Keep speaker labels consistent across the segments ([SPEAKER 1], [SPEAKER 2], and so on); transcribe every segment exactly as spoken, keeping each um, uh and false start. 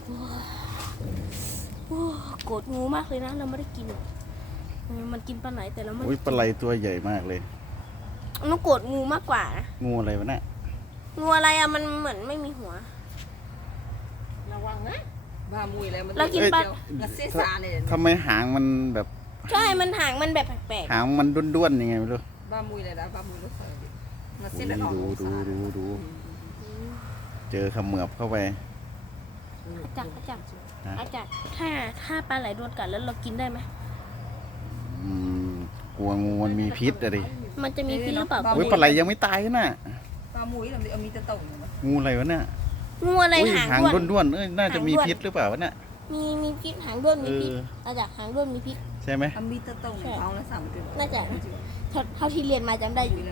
[SPEAKER 1] โอ้โกรธงูมากเลยนะเราไม่ได้กินมันกินปลาไหนแต่เราไม่
[SPEAKER 2] อุ้ยปลาไหลตัวใหญ่มากเลย
[SPEAKER 1] เราโกรธงูมากกว่านะ
[SPEAKER 2] งูอะไรวะเนี่ย
[SPEAKER 1] งูอะไรอะมันเหมือนไม่มีหัว
[SPEAKER 3] ระวังนะบ้ามุยแล้วมัน
[SPEAKER 1] เรากินปลา
[SPEAKER 3] เสียสาเนี่ย
[SPEAKER 2] ทำไมหางมันแบบ
[SPEAKER 1] ใช่มันหางมันแบบแปลก
[SPEAKER 2] ๆหางมันด้วนๆยังไงไม่รู้
[SPEAKER 3] บ้ามุยเลยนะบ้ามุยรถไฟมาเส้น
[SPEAKER 2] ดูดูดูดูเจอขมือบเข้าไป
[SPEAKER 1] อาจักอาจักอาจักถ้าถ้าปลาไหลโดนกัดแล้วเรากินได้ไหม
[SPEAKER 2] อืมกลัวงูมันมีพิษอะดิ
[SPEAKER 1] มันจะมีพิษหรือเปล่า
[SPEAKER 2] อุ้ยปลาไหลยังไม่ตายน่ะ
[SPEAKER 3] ปลามุยเรามีแต่เต่าอยู่มั้ย
[SPEAKER 2] งูอะไรวะเนี่ย
[SPEAKER 1] งูอะไรหาง
[SPEAKER 2] ด้วนๆเอ้ยน่าจะมีพิษหรือเปล่าวะเนี่ย
[SPEAKER 1] มีมีพิษหางด้วนมีพิษอาจักหางด้วนมีพิษ
[SPEAKER 2] ใช่ไหม
[SPEAKER 3] มีแต่เต่าในท้องแล้วสามตัว
[SPEAKER 1] น่าจะเท่าที่เรียนมาจำได้อยู่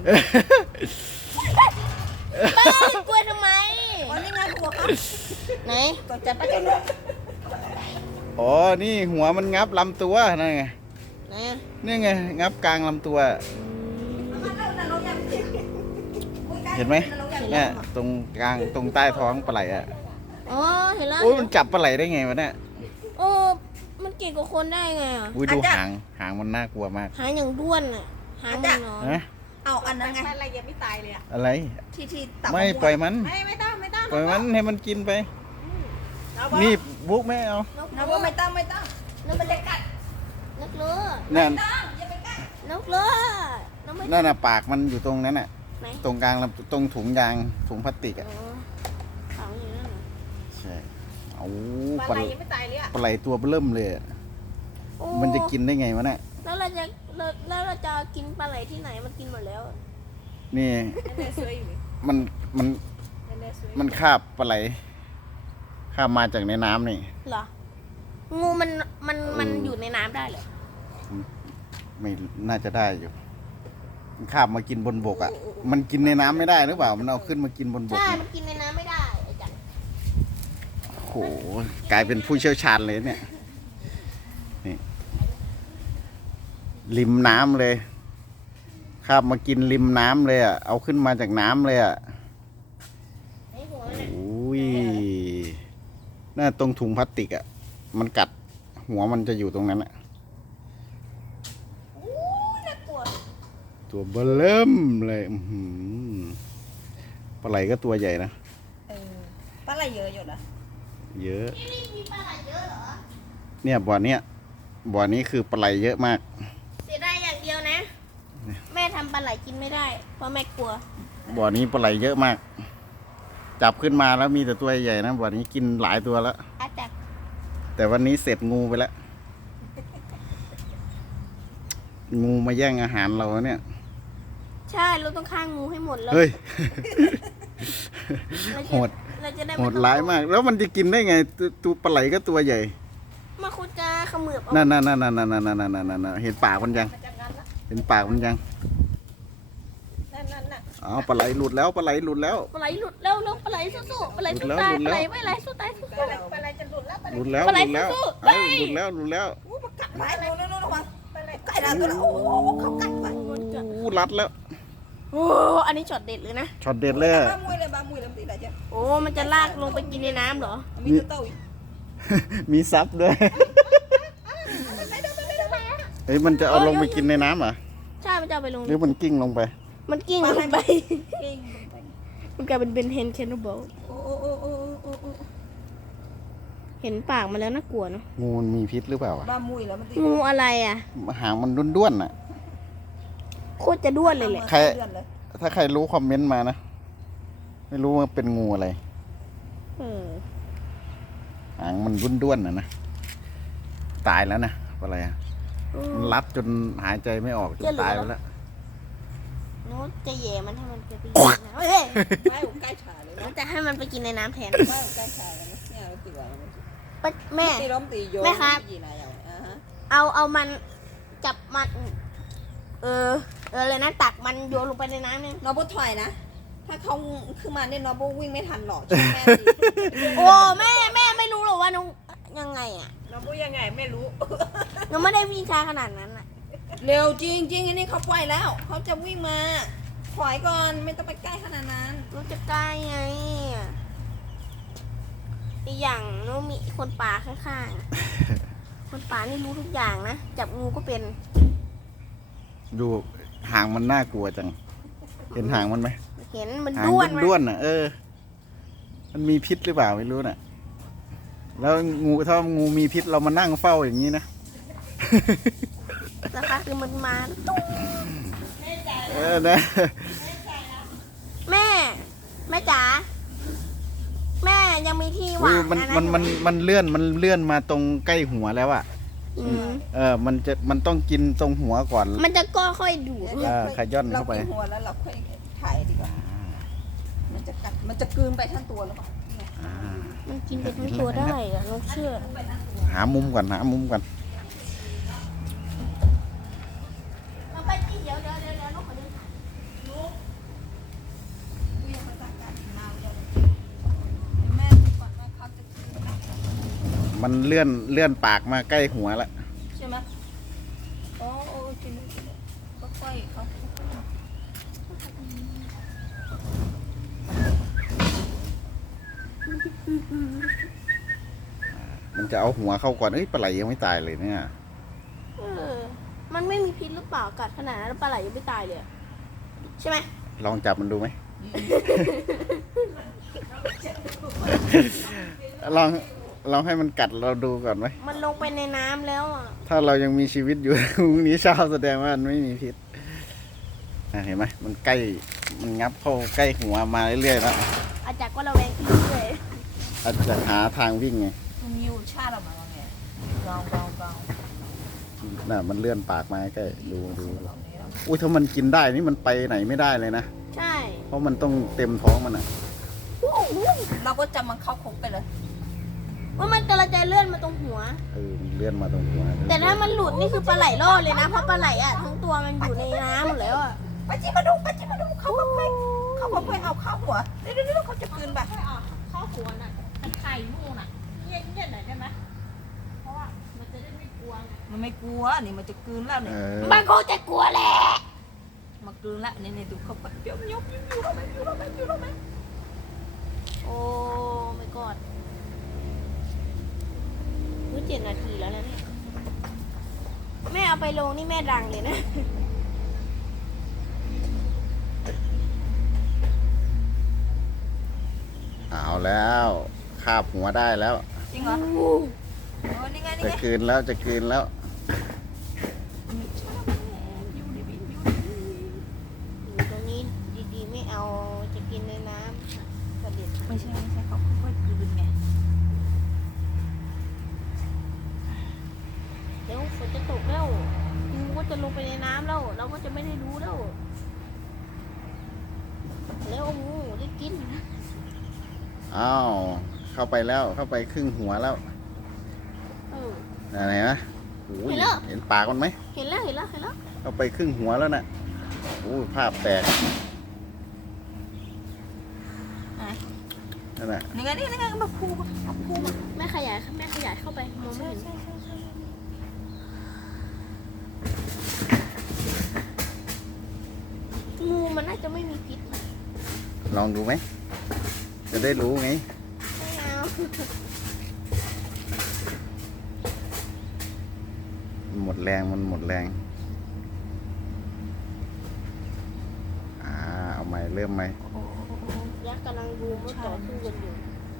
[SPEAKER 1] ไปกลัวทำไม
[SPEAKER 3] อ๋อนี่ไงกลัวครับ
[SPEAKER 1] ไหน
[SPEAKER 3] ตกใจปะจ๊ะ
[SPEAKER 2] อ๋อนี่หัวมันงับลำตัวนั่นไง
[SPEAKER 1] ไหน
[SPEAKER 2] นี่ไงงับกลางลำตัวเห็นไหมเนี่ยตรงกลางตรงใต้ท้องปลาไหลอ่ะ
[SPEAKER 1] อ๋อเห็นแล้ว
[SPEAKER 2] โอ้ยมันจับปลาไหลได้ไงวะเนี่ย
[SPEAKER 1] โอ้มันเก่งกว่าคนได้ไงอ่ะ
[SPEAKER 2] อุ้ยดูหางหางมันน่ากลัวมาก
[SPEAKER 1] หางอย่างด้วนอ่ะหางมันน้อย
[SPEAKER 3] เอาอันนั้นไงอะไรยังไม่ตายเลยอะ
[SPEAKER 2] อะไร
[SPEAKER 3] ที่ที่ตับ
[SPEAKER 2] ไม่ปล่อยมัน
[SPEAKER 3] ไม่ไม่ต้องไม่ต้อง
[SPEAKER 2] ปล่อยมันให้มันกินไปนี่บุ๊กไม่เอา
[SPEAKER 3] นะว่าไม่ต้องไม่ต้องนกมันจะกัด
[SPEAKER 1] นกเลือ
[SPEAKER 2] นั่น
[SPEAKER 1] นกเลือ
[SPEAKER 2] นั่นน่ะปากมันอยู่ตรงนั้นน่ะตรงกลางตรงถุงยางถุงพลาสติกอ่ะใช่เอา
[SPEAKER 3] ปลาไหลยังไม่ตายเลยอะ
[SPEAKER 2] ปลาไหลตัวเริ่มเลยมันจะกินได้ไงวะเนี่ย
[SPEAKER 1] แล้วเราจะแล้วเราจะกินปลาไหลที่ไหนมันกินหมดแล้ว
[SPEAKER 2] นี่มันมันมันคาบปลาไหลคาบมาจากในน้ำนี่
[SPEAKER 1] เหรองูมันมันมันอยู่ในน้ำได้เหรอ
[SPEAKER 2] ไม่น่าจะได้อยู่มันคาบมากินบนบกอ่ะมันกินในน้ำไม่ได้หรือเปล่ามันเอาขึ้นมากินบนบก
[SPEAKER 1] ใช่มันกินในน้ำไม่ได้จ้ะ
[SPEAKER 2] โอ้โหกลายเป็นผู้เชี่ยวชาญเลยเนี่ยนี่ริมน้ำเลยคาบมากินริมน้ำเลยอ่ะเอาขึ้นมาจากน้ำเลยอ่ะโอ้ยน่าตรงถุงพลาสติกอ่ะมันกัดหัวมันจะอยู่ตรงนั้นอ่ะตัวเบลเริ่มเลยปลาไหลก็ตัวใหญ่นะ
[SPEAKER 3] ปลาไหลเยอะอยู่นะ
[SPEAKER 2] เยอะเนี่ยบ่อเนี้ยบ่อนี้คือปลาไหลเยอะมาก
[SPEAKER 1] เสียดายอย่างเดียวนะแม่ทำปลาไหลกินไม่ได้เพราะแม่กลัว
[SPEAKER 2] บ่อนี้ปลาไหลเยอะมากจับขึ้นมาแล้วมีแต่ตัวใหญ่นะบ่อนี้กินหลายตัวแล้วแต่วันนี้เสร็จงูไปแล้วงูมาแย่งอาหารเราเนี่ย
[SPEAKER 1] ใช่เราต้องฆ่างูให้หมดแล้ว
[SPEAKER 2] เฮ้ยโหด
[SPEAKER 1] เราจะได้
[SPEAKER 2] โหดร้ายมากแล้วมันจะกินได้ไงตัวปลาไหลก็ตัวใหญ่
[SPEAKER 1] มาคุณจะขมือบ
[SPEAKER 2] นั่นนั่นนั่นนั่นนั่นนั่นนั่นนั่นเห็นปากมันยังเห็นปากมันยังอ๋อปลาไหลหลุดแล้วปลาไหลหลุดแล้ว
[SPEAKER 1] ปลาไหลหลุดแล้วแล้วปลาไหลสู้ๆปลาไหลสู้ตายปลาไหลไม่ไหลสู้ตายสู้
[SPEAKER 3] ปลาไหลจะหลุดแล้ว
[SPEAKER 2] หลุดแล้วหลุดแล้วหลุดแล้วหลุดแล้ว
[SPEAKER 3] กัดไปเร็วเร็วระวังไก่ดาวตัวนั้นโอ้เขากัดไป
[SPEAKER 2] รัดแล้ว
[SPEAKER 1] โอ้อันนี้ช็อตเด็ดเลยนะ
[SPEAKER 2] ช็อตเด็ดเลย
[SPEAKER 3] บ้ามุยเลยบ้ามุยแล้วตีอะไรจ๊ะ
[SPEAKER 1] โอ้มันจะลากลงไปกินในน้ำเหรอ
[SPEAKER 3] มีเต่า
[SPEAKER 2] มีซับด้วยเฮ้ยมันจะเอาลงไปกินในน้ำเหรอ
[SPEAKER 1] ใช่มันจะเอาไปลง
[SPEAKER 2] หรือมันกิ้งลงไป
[SPEAKER 1] มันกิ้งลงไปมันกลายเป็นเบนเฮนแคนนบอลเห็นปากมันแล้วน่ากลัวเนาะ
[SPEAKER 2] งูมันมีพิษหรือเปล่า
[SPEAKER 3] บ้ามุยแล้วมัน
[SPEAKER 1] งูอะไรอ่ะ
[SPEAKER 2] หางมันด้วนๆน่ะ
[SPEAKER 1] โคตรจะด้วนเลยแหละ
[SPEAKER 2] ใครถ้าใครรู้คอมเมนต์มานะไม่รู้ว่าเป็นงูอะไรหางมันด้วนๆน่ะนะตายแล้วนะอะไรอ่ะมันรัดจนหายใจไม่ออกจนตายไปแล้ว
[SPEAKER 1] โน้ตจะแย่มันให้มันไปกินน้ำ
[SPEAKER 3] ไม่ใกล้ฉาเลย
[SPEAKER 1] นะจะให้มันไปกินในน้ำแทน
[SPEAKER 3] ไม่ใกล้ฉาเลยนะเนี่ยเราตีว่า
[SPEAKER 1] แม่
[SPEAKER 3] ตีล้มตีโยน
[SPEAKER 1] แม่ครับเอาเอามันจับมันเออเออเลยนะตักมันโยนลงไปในน้ำเนี่ย
[SPEAKER 3] น้องบุ๊ถอยนะถ้าเขาขึ้นมาเนี่ยน้องบุ๊วิ่งไม่ทันหรอกแม่
[SPEAKER 1] โอ้แม่แม่ไม่รู้หรอกว่าน้องยังไงอ่ะ
[SPEAKER 3] น้องบุ๊ยังไงไม่รู้
[SPEAKER 1] น้องไม่ได้วิ่งช้าขนาดนั้นอ่ะ
[SPEAKER 3] เร็วจริงจริงอันนี้เขาปล่อยแล้วเขาจะวิ่งมาถอยก่อนไม่ต้องไปใกล้ขนาดนั้น
[SPEAKER 1] รู้จะใกล้ไงอีกอย่างโน้มีคนป่าข้างๆ คนป่านี่รู้ทุกอย่างนะ จับงูก็เป็น
[SPEAKER 2] ดูหางมันน่ากลัวจัง เห็นหางมันไหม
[SPEAKER 1] เห็นมัน
[SPEAKER 2] หาง
[SPEAKER 1] ด้วน
[SPEAKER 2] ด้วนๆน่ะ เออ มันมีพิษหรือเปล่าไม่รู้น่ะ แล้วงูถ้างูมีพิษเรามานั่งเฝ้าอย่างนี้นะ
[SPEAKER 1] นะคะคือมันมาตุ้ม
[SPEAKER 2] เออนะ
[SPEAKER 1] แม่ แม่จ๋าแม่ยังมีที่ห
[SPEAKER 2] อุ้
[SPEAKER 1] วาย ง
[SPEAKER 2] มัน
[SPEAKER 1] นะ
[SPEAKER 2] มันมันมันเลื่อนมันเลื่อนมาตรงใกล้หัวแล้วอะ
[SPEAKER 1] อืม
[SPEAKER 2] เออ มันจะมันต้องกินตรงหัวก่อน
[SPEAKER 1] มันจะก็ค่อยดูด
[SPEAKER 2] อ่าขย้อน
[SPEAKER 3] เรา
[SPEAKER 2] เข้าไป
[SPEAKER 3] กินหัวแล้วเราค่อยถ่ายดีกว่า มันจะกัดมันจะกลืนไปทั้งตัวหรือเปล่าเนี่ย
[SPEAKER 2] อ่า
[SPEAKER 1] มันกินไปทั้งตัวได้อะน้องเชื่อ
[SPEAKER 2] หามุมก่อนหามุมก่อน
[SPEAKER 1] เราไปที่เดี๋ยวเดี๋ยวเดี๋ยวเดี๋ยวน้องขอเดิน
[SPEAKER 3] วิ่งมาจากกัดมาเลยแม่ดูก่อนว่าเขาจะกลืนไหม
[SPEAKER 2] มันเลื่อนเลื่อนปากมาใกล้หัวแล้ว
[SPEAKER 3] ใช่ไหมโอ้โอ้กินกินก็ค่อยเขาค่อย
[SPEAKER 2] มันจะเอาหัวเข้าก่อนเอ้ยปลาไหลยังไม่ตายเลยเนี่ย
[SPEAKER 1] เออ มันไม่มีพิษหรือเปล่ากัดขนาดนั้นแล้วปลาไหลยังไม่ตายเลยอะใช่ไหม
[SPEAKER 2] ลองจับมันดูไหม ลองลองให้มันกัดเราดูก่อนไหม
[SPEAKER 1] มันลงไปในน้ำแล้วอ่ะ
[SPEAKER 2] ถ้าเรายังมีชีวิตอยู่ พรุ่งนี้เช้าแสดงว่ามันไม่มีพิษอ่ะเห็นไหมมันใกล้มันงับเข้าใกล้หัวมาเรื่อยๆแล้ว
[SPEAKER 1] อาจารย์ก็ระแวงขึ้นเรื่อย
[SPEAKER 2] อาจจะหาทางวิ่งไง
[SPEAKER 3] มันมีชาติออกมาแล้วไงเบาเบาเบา
[SPEAKER 2] น่ะมันเลื่อนปากมาใกล้ดูดูอุ้ยถ้ามันกินได้นี่มันไปไหนไม่ได้เลยนะ
[SPEAKER 1] ใช่
[SPEAKER 2] เพราะมันต้องเต็มท้องมันอ่ะ
[SPEAKER 3] เราก็จะมันเข้าคุกไปเลย
[SPEAKER 1] ว่ามันกำลังจะเลื่อนมาตรงหัว
[SPEAKER 2] เออมันเลื่อนมาตรงหัว
[SPEAKER 1] แต่ถ้ามันหลุดนี่คือปลาไหลรอดเลยนะ เพราะปลาไหลอ่ะทั้งตัวมันอยู่ในน้ำหมดแล้วอ่ะ
[SPEAKER 3] ไปจิมาดูไปจิมาดูเขาก็ค่อยเขาก็ค่อยเอาเข้าหัวเดี๋ยวเดี๋ยวเขาจะกลืนไป
[SPEAKER 1] ข้อหัวน่ะไข่มูน่ะเย็นเย็นหน่อยได้ไหมเพราะว่ามันจะได้ไม่กลัวไง
[SPEAKER 3] มันไม่กลัวนี่มันจะกลืนแล้ว
[SPEAKER 2] เอ
[SPEAKER 3] เนี่ย
[SPEAKER 2] อ
[SPEAKER 1] มันคงจะกลัวแหละ
[SPEAKER 3] มากลืนแล้วเนี่ยเนี่ยดูเขาไปเดี๋ยวมันยกอยู่อยู่แล้วไหมอยู่แล้วไหมอยู่แล้วไหม
[SPEAKER 1] โอ้ไม่กอดรู้เจ็ดนาทีแล้วนะเนี่ยแม่เอาไปลงนี่แม่ดังเลยนะ
[SPEAKER 2] เอาแล้วคาบหัวได้แล้ว
[SPEAKER 3] จริงเหรอโอ้นี่ไงนี่
[SPEAKER 2] จะ
[SPEAKER 3] ไง
[SPEAKER 2] กลืนแล้วจะกลืนแล้ว
[SPEAKER 3] อยู่ดีๆอยู่ดี
[SPEAKER 1] อยู่ตรงนี้ดีๆไม่เอาจะกินในน้ำกระเด็ด
[SPEAKER 3] ๆไม่ใช่ไม่ใช่เขาค่อยๆกลืนไง
[SPEAKER 1] เดี๋ยวฝนจะตกแล้วงูก็จะลงไปในน้ำแล้ว เราก็จะไม่ได้รู้แล้วแล้วเอางูได้กิน
[SPEAKER 2] อ้าวเข้าไปแล้วเข้าไปครึ่งหัวแล้ว
[SPEAKER 1] เออ
[SPEAKER 2] ไหนนะโอ้ย
[SPEAKER 1] เห็นแล้ว
[SPEAKER 2] เห็นปากมันไหม
[SPEAKER 1] เห็นแล้วเห็นแล้วเห็นแล้ว
[SPEAKER 2] เข้าไปครึ่งหัวแล้วนะโอ้ยภาพแตก
[SPEAKER 3] อ่ะ
[SPEAKER 2] นั่นแหละ
[SPEAKER 3] นี่ไงนี่ไงมาคูมามาคูมา
[SPEAKER 1] แม่ขยายแม่ขยายเข้าไปมองไม่
[SPEAKER 3] ใช่
[SPEAKER 1] เห็น
[SPEAKER 3] ใช่ใช่ใช่
[SPEAKER 1] งูมันน่าจะไม่มีพิษนะ
[SPEAKER 2] ลองดูไหมจะได้รู้ไง
[SPEAKER 1] ไม่เอา
[SPEAKER 2] มันหมดแรงมันหมดแรงอ่าเอาใหม่เริ่มใหม่
[SPEAKER 1] ยักษ์กำลังดูมันต่อสู้กันอยู่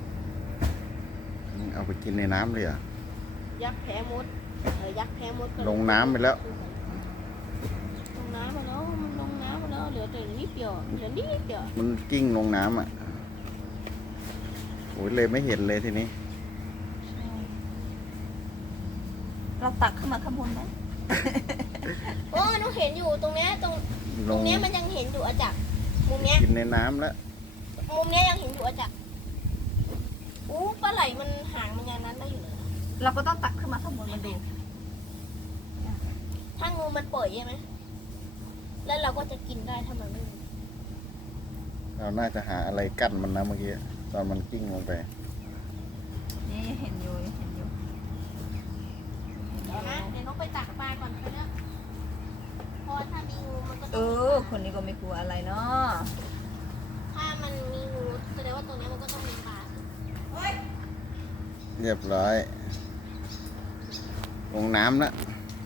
[SPEAKER 2] เอาไปกินในน้ำเลยเหรอ่ะ
[SPEAKER 1] ยักษ์แพ้มดเออยักษ์แพ้มดก็
[SPEAKER 2] ลงน้ำไปแล้ว
[SPEAKER 1] ลงน้ำไปแล้วมันลงน้ำไปแล้วเหลือแต่นิดเดียวเหลือนิดเดียว
[SPEAKER 2] มันกิ้งลงน้ำอ่ะโอ้ยเลยไม่เห็นเลยทีนี้
[SPEAKER 3] เราตักขึ้นมาข้างบนไหม
[SPEAKER 1] โอ้หนูเห็นอยู่ตรงเนี้ยตรง
[SPEAKER 2] ล
[SPEAKER 1] ตรง
[SPEAKER 2] ง
[SPEAKER 1] เนี้ยมันยังเห็นอยู่อาจักรมุมเนี้ย
[SPEAKER 2] กินในน้ำแล้ว
[SPEAKER 1] มุมเนี้ยยังเห็นอยู่อาจักรอู้ปลาไหลมันหางมันยังนั้นได้อยู่เลย
[SPEAKER 3] เราก็ต้องตักขึ้นมาข้างบนมาดู
[SPEAKER 1] ถ้างูมันปล่อยใช่ไหมแล้วเราก็จะกินได้ถ้ามันไม่มี
[SPEAKER 2] เราน่าจะหาอะไรกั้นมันนะเมื่อกี้ตอนมันกิ้งลงไป
[SPEAKER 3] นี่เห็นอยู่เห็นอยู่
[SPEAKER 1] เดี๋ยวนะเดี๋ยวน้องไปตักปลาก่อนก็ได้เพราะว่าถ้ามีงูมันก็
[SPEAKER 3] เอ
[SPEAKER 1] ต้อง
[SPEAKER 3] อคนนี้ก็ไม่กลัวอะไรเนาะ
[SPEAKER 1] ถ้ามันมีงูแสดงว่าตรงเนี้ยมันก็ต้องมีปลา
[SPEAKER 3] เฮ้ย
[SPEAKER 2] เรียบร้อยลงน้ำแล้ว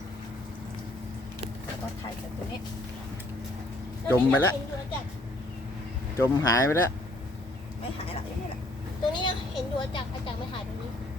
[SPEAKER 3] แล้วก็ถ่ายจากตัวนี้
[SPEAKER 2] จมไปแล้ว
[SPEAKER 1] เห็นอยู่อาจักร
[SPEAKER 2] จมหายไปแล้ว
[SPEAKER 3] ไม่หายหรอกยังไงล่ะ
[SPEAKER 1] ตัวนี้ยังเห็นอยู่อาจักรอาจักรไม่หายตรงนี้